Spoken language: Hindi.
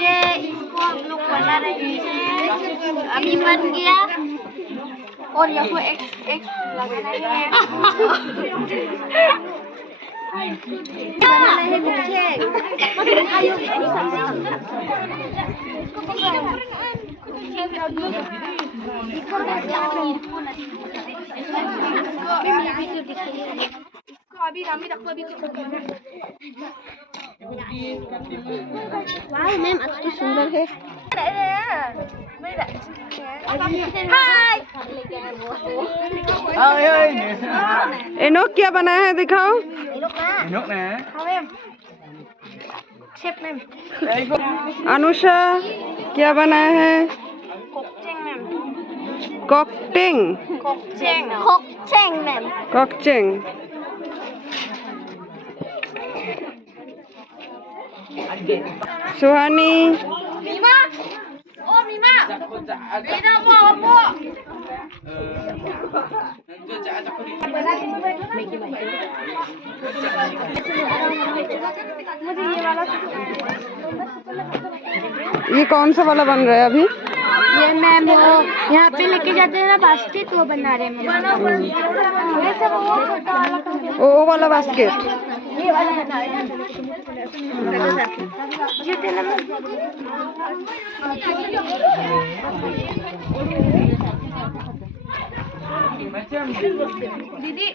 ये इसको हम लोग बना रहे हैं, अभी बन गया और यहाँ को एक लगा रहे हैं। वाह मैम आज तो सुंदर है। इनोक क्या बनाया है दिखाओ। अनुषा क्या बनाया है? कॉकटेंग मैम। कॉकटेंग। सुहानी ये कौन सा वाला बन रहा है अभी? ये मैम वो यहाँ पे लेके जाते हैं ना बास्केट, वो बना रहे हैं। वो वाला बास्केट। ये वाला बना रहे हैं। दीदी